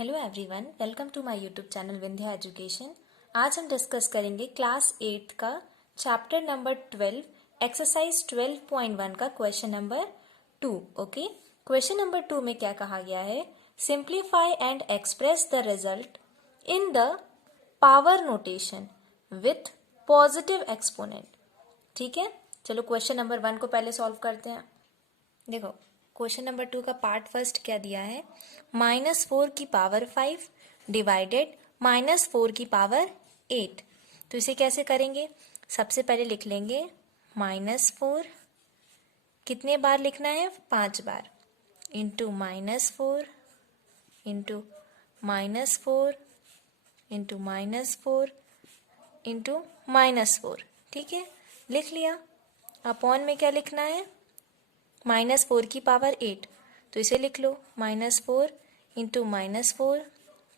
Hello everyone, welcome to my YouTube channel Vindhya education. आज हम discuss करेंगे क्लास 8 का चैप्टर नंबर 12 एक्सरसाइज 12.1 का question number 2। Okay, question number 2 में क्या कहा गया है? Simplify and express the result in the power notation with positive exponent. ठीक है, चलो क्वेश्चन नंबर 1 को पहले सॉल्व करते हैं। देखो, क्वेश्चन नंबर 2 का पार्ट फर्स्ट क्या दिया है? -4 की पावर 5 डिवाइडेड -4 की पावर 8। तो इसे कैसे करेंगे? सबसे पहले लिख लेंगे -4 कितने बार लिखना है? 5 बार, इंटू -4 इंटू -4 इंटू -4 इंटू -4। ठीक है, लिख लिया। अपॉन में क्या लिखना है? -4 की पावर 8, तो इसे लिख लो -4 इंटू -4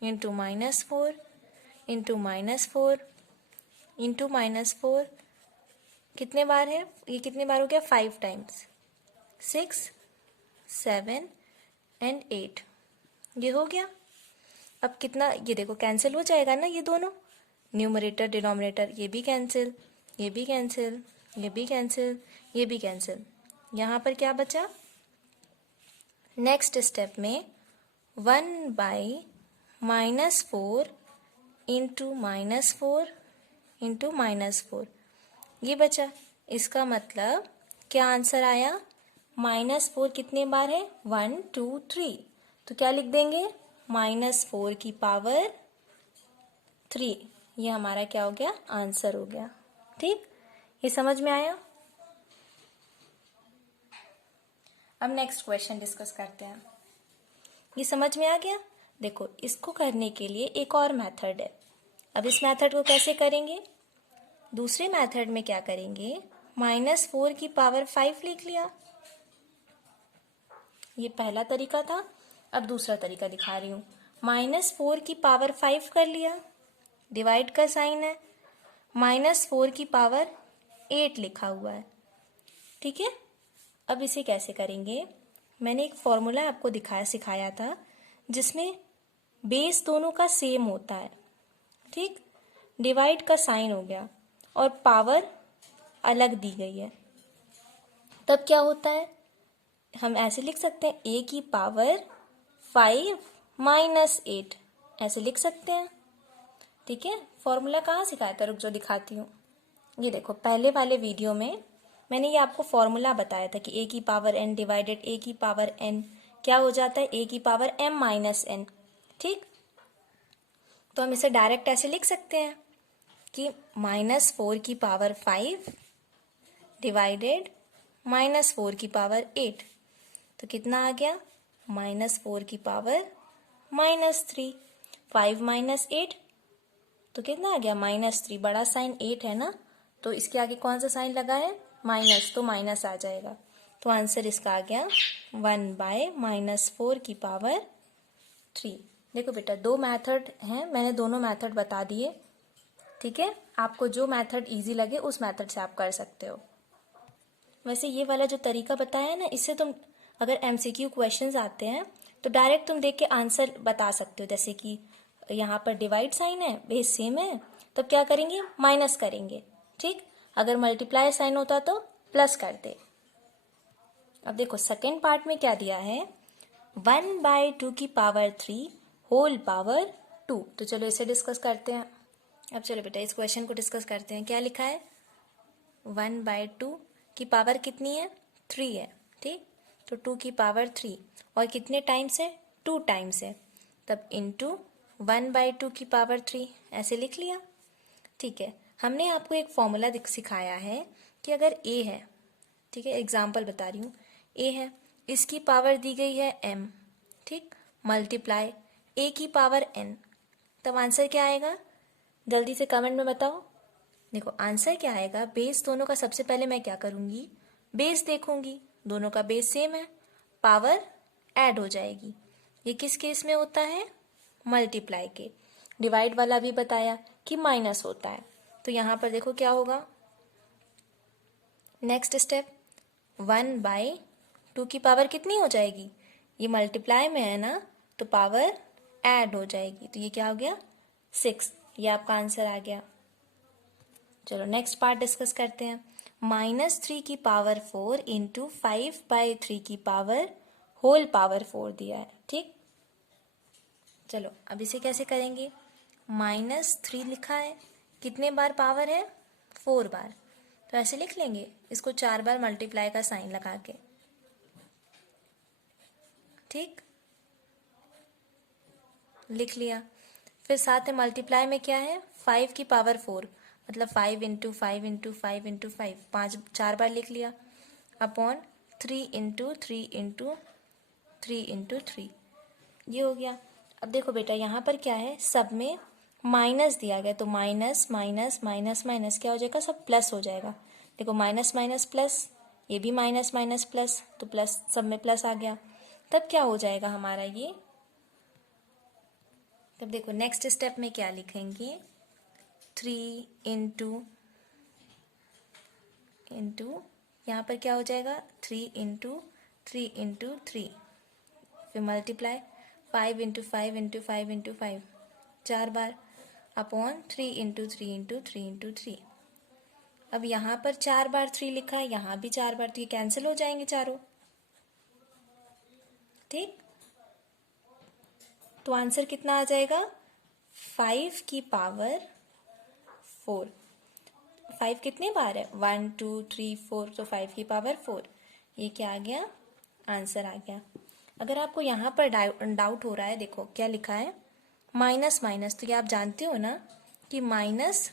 इंटू -4 इंटू -4 इंटू -4। कितने बार है ये? कितने बार हो गया? 5 टाइम्स, 6, 7 एंड 8। ये हो गया। अब कितना, ये देखो कैंसिल हो जाएगा ना, ये दोनों न्यूमरेटर डिनोमिनेटर, ये भी कैंसिल, ये भी कैंसिल, ये भी कैंसिल, ये भी कैंसिल। यहाँ पर क्या बचा? नेक्स्ट स्टेप में 1/-4 इंटू -4 इंटू -4 ये बचा। इसका मतलब क्या आंसर आया? -4 कितने बार है? 1, 2, 3। तो क्या लिख देंगे? -4 की पावर 3। ये हमारा क्या हो गया? आंसर हो गया। ठीक, ये समझ में आया? अब नेक्स्ट क्वेश्चन डिस्कस करते हैं। ये समझ में आ गया? देखो, इसको करने के लिए एक और मेथड है। अब इस मेथड को कैसे करेंगे? दूसरे मेथड में क्या करेंगे? -4 की पावर 5 लिख लिया। ये पहला तरीका था। अब दूसरा तरीका दिखा रही हूँ। -4 की पावर 5 कर लिया, डिवाइड का साइन है, -4 की पावर 8 लिखा हुआ है। ठीक है, अब इसे कैसे करेंगे? मैंने एक फॉर्मूला आपको सिखाया था जिसमें बेस दोनों का सेम होता है। ठीक, डिवाइड का साइन हो गया और पावर अलग दी गई है, तब क्या होता है? हम ऐसे लिख सकते हैं a की पावर 5 -8, ऐसे लिख सकते हैं। ठीक है, फॉर्मूला कहाँ सिखाया था? रुक जाओ दिखाती हूँ। ये देखो, पहले वाले वीडियो में मैंने ये आपको फॉर्मूला बताया था कि a की पावर n डिवाइडेड a की पावर n क्या हो जाता है? a की पावर m-n। ठीक, तो हम इसे डायरेक्ट ऐसे लिख सकते हैं कि -4 की पावर 5 डिवाइडेड -4 की पावर 8। तो कितना आ गया? -4 की पावर -3। 5 -8 तो कितना आ गया? -3। बड़ा साइन 8 है ना, तो इसके आगे कौन सा साइन लगा है? माइनस, तो माइनस आ जाएगा। तो आंसर इसका आ गया 1/-4 की पावर 3। देखो बेटा, दो मेथड हैं, मैंने दोनों मेथड बता दिए। ठीक है, आपको जो मेथड इजी लगे उस मेथड से आप कर सकते हो। वैसे ये वाला जो तरीका बताया है ना, इससे तुम अगर एमसीक्यू क्वेश्चंस आते हैं तो डायरेक्ट तुम देख के आंसर बता सकते हो। जैसे कि यहाँ पर डिवाइड साइन है, बेस सेम है, तब क्या करेंगे? माइनस करेंगे। ठीक, अगर मल्टीप्लाई साइन होता तो प्लस करते। अब देखो, सेकेंड पार्ट में क्या दिया है? 1/2 की पावर 3 होल पावर 2। तो चलो इसे डिस्कस करते हैं। अब चलो बेटा, इस क्वेश्चन को डिस्कस करते हैं। क्या लिखा है? 1/2 की पावर कितनी है? 3 है। ठीक, तो 2 की पावर 3 और कितने टाइम्स है? 2 टाइम्स है, तब इंटू 1/2 की पावर 3 ऐसे लिख लिया। ठीक है, हमने आपको एक फॉर्मूला सिखाया है कि अगर a है, ठीक है, एग्जाम्पल बता रही हूँ, a है, इसकी पावर दी गई है m, ठीक, मल्टीप्लाई a की पावर n, तब आंसर क्या आएगा? जल्दी से कमेंट में बताओ। देखो आंसर क्या आएगा? बेस दोनों का सबसे पहले मैं क्या करूंगी? बेस देखूंगी, दोनों का बेस सेम है, पावर ऐड हो जाएगी। ये किस केस में होता है? मल्टीप्लाई के। डिवाइड वाला भी बताया कि माइनस होता है। तो यहाँ पर देखो क्या होगा? नेक्स्ट स्टेप, 1/2 की पावर कितनी हो जाएगी? ये मल्टीप्लाई में है ना, तो पावर ऐड हो जाएगी, तो ये क्या हो गया 6। ये आपका आंसर आ गया। चलो नेक्स्ट पार्ट डिस्कस करते हैं। -3 की पावर 4 इंटू 5/3 की पावर होल पावर 4 दिया है, ठीक। चलो अब इसे कैसे करेंगे, -3 लिखा है, कितने बार पावर है 4 बार, तो ऐसे लिख लेंगे इसको 4 बार मल्टीप्लाई का साइन लगा के, ठीक, लिख लिया। फिर साथ में मल्टीप्लाई में क्या है 5 की पावर 4, मतलब 5 इंटू 5 इंटू 5 इंटू 5, 4 बार लिख लिया, अपॉन 3 इंटू 3 इंटू 3 इंटू 3, ये हो गया। अब देखो बेटा यहाँ पर क्या है, सब में माइनस दिया गया, तो माइनस माइनस माइनस माइनस क्या हो जाएगा, सब प्लस हो जाएगा। देखो माइनस माइनस प्लस, ये भी माइनस माइनस प्लस, तो प्लस सब में प्लस आ गया। तब क्या हो जाएगा हमारा ये, तब देखो नेक्स्ट स्टेप में क्या लिखेंगे, 3 इंटू यहाँ पर क्या हो जाएगा 3 इंटू 3 इंटू 3, फिर मल्टीप्लाई 5 इंटू 5 इंटू 5 इंटू 5, 4 बार, अपॉन 3 इंटू 3 इंटू 3 इंटू 3। अब यहाँ पर 4 बार 3 लिखा है, यहाँ भी 4 बार, तो ये कैंसिल हो जाएंगे चारों, ठीक। तो आंसर कितना आ जाएगा 5 की पावर 4। 5 कितने बार है 1 2 3 4, तो 5 की पावर 4, ये क्या आ गया आंसर आ गया। अगर आपको यहाँ पर डाउट हो रहा है, देखो क्या लिखा है माइनस माइनस, तो ये आप जानते हो ना कि माइनस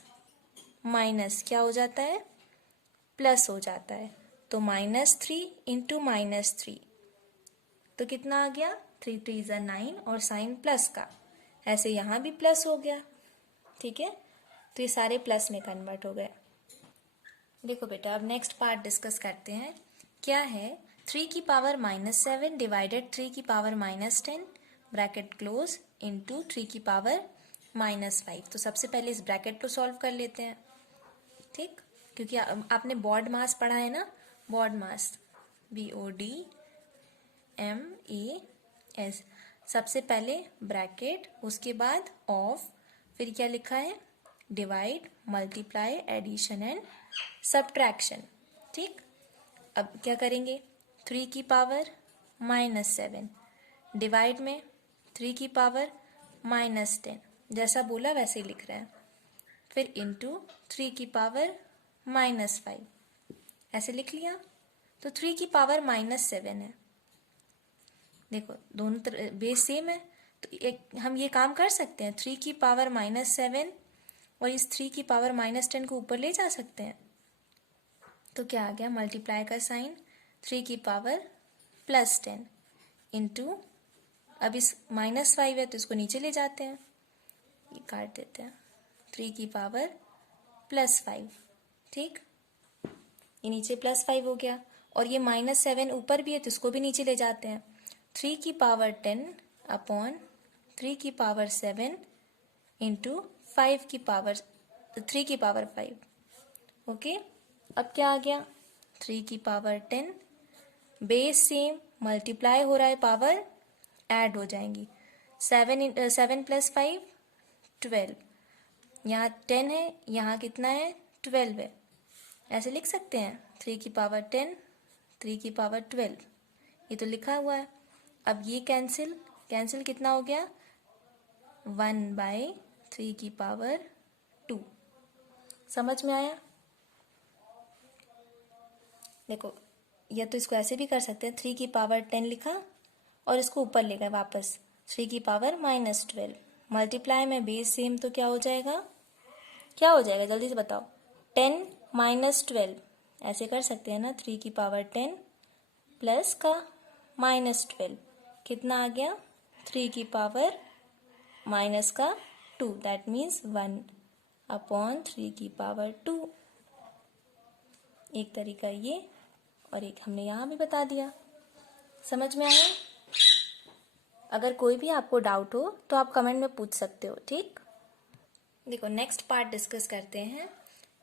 माइनस क्या हो जाता है प्लस हो जाता है, तो -3 इंटू -3, तो कितना आ गया 3 3 = 9, और साइन प्लस का, ऐसे यहाँ भी प्लस हो गया, ठीक है, तो ये सारे प्लस में कन्वर्ट हो गए। देखो बेटा अब नेक्स्ट पार्ट डिस्कस करते हैं, क्या है 3 की पावर -7 डिवाइडेड 3 की पावर -10 ब्रैकेट क्लोज इंटू 3 की पावर -5। तो सबसे पहले इस ब्रैकेट को सॉल्व कर लेते हैं, ठीक, क्योंकि आपने बॉड मास पढ़ा है ना, बॉड मास BODMAS। सबसे पहले ब्रैकेट, उसके बाद ऑफ, फिर क्या लिखा है divide multiply addition and subtraction, ठीक। अब क्या करेंगे 3 की पावर -7 डिवाइड में 3 की पावर -10, जैसा बोला वैसे ही लिख रहे हैं, फिर इंटू 3 की पावर -5, ऐसे लिख लिया। तो 3 की पावर -7 है, देखो दोनों बेस सेम है, तो एक हम ये काम कर सकते हैं 3 की पावर -7 और इस 3 की पावर -10 को ऊपर ले जा सकते हैं, तो क्या आ गया मल्टीप्लाई का साइन 3 की पावर +10 इंटू, अब इस -5 है तो इसको नीचे ले जाते हैं, ये काट देते हैं, 3 की पावर +5, ठीक, ये नीचे +5 हो गया, और ये -7 ऊपर भी है तो इसको भी नीचे ले जाते हैं, 3 की पावर 10 अपॉन 3 की पावर 7 इंटू 5 की पावर 3 की पावर 5, ओके। अब क्या आ गया 3 की पावर 10, बेस सेम, मल्टीप्लाई हो रहा है, पावर ऐड हो जाएंगी, 7 + 5 12, यहाँ 10 है, यहाँ कितना है 12 है, ऐसे लिख सकते हैं 3 की पावर 10 3 की पावर 12, ये तो लिखा हुआ है। अब ये कैंसिल कैंसिल कितना हो गया 1/3 की पावर 2, समझ में आया। देखो या तो इसको ऐसे भी कर सकते हैं 3 की पावर 10 लिखा और इसको ऊपर ले गए वापस 3 की पावर -12, मल्टीप्लाई में बेस सेम, तो क्या हो जाएगा जल्दी से बताओ 10 - 12, ऐसे कर सकते हैं ना 3 की पावर 10 प्लस का -12, कितना आ गया 3 की पावर माइनस का 2, दैट मीन्स 1/3 की पावर 2। एक तरीका ये, और एक हमने यहाँ भी बता दिया, समझ में आया। अगर कोई भी आपको डाउट हो तो आप कमेंट में पूछ सकते हो, ठीक। देखो नेक्स्ट पार्ट डिस्कस करते हैं,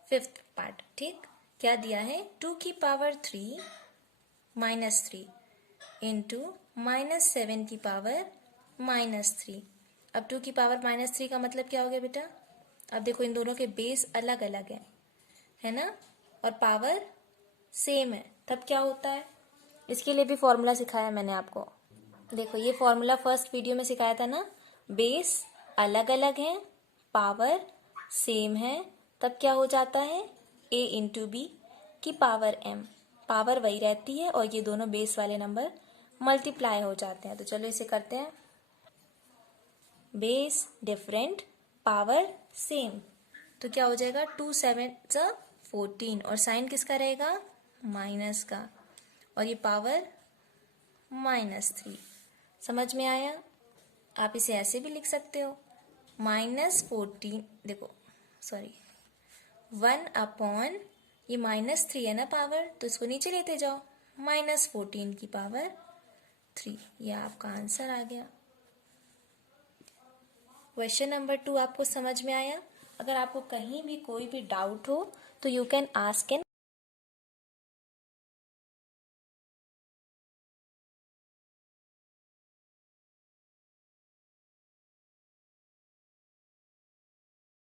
5th पार्ट, ठीक। क्या दिया है 2 की पावर 3 -3 इंटू -7 की पावर -3, अब 2 की पावर -3 का मतलब क्या हो गया बेटा? अब देखो इन दोनों के बेस अलग अलग है ना, और पावर सेम है, तब क्या होता है? इसके लिए भी फॉर्मूला सिखाया मैंने आपको। देखो ये फॉर्मूला फर्स्ट वीडियो में सिखाया था ना, बेस अलग अलग है, पावर सेम है, तब क्या हो जाता है? a इंटू बी की पावर m, पावर वही रहती है और ये दोनों बेस वाले नंबर मल्टीप्लाई हो जाते हैं। तो चलो इसे करते हैं। बेस डिफरेंट, पावर सेम, तो क्या हो जाएगा? 2 7 14, और साइन किसका रहेगा? माइनस का, और ये पावर -3। समझ में आया? आप इसे ऐसे भी लिख सकते हो, -14, देखो सॉरी 1/, ये -3 है ना पावर, तो इसको नीचे लेते जाओ, -14 की पावर 3, ये आपका आंसर आ गया। क्वेश्चन नंबर 2 आपको समझ में आया? अगर आपको कहीं भी कोई भी डाउट हो तो यू कैन आस्क इन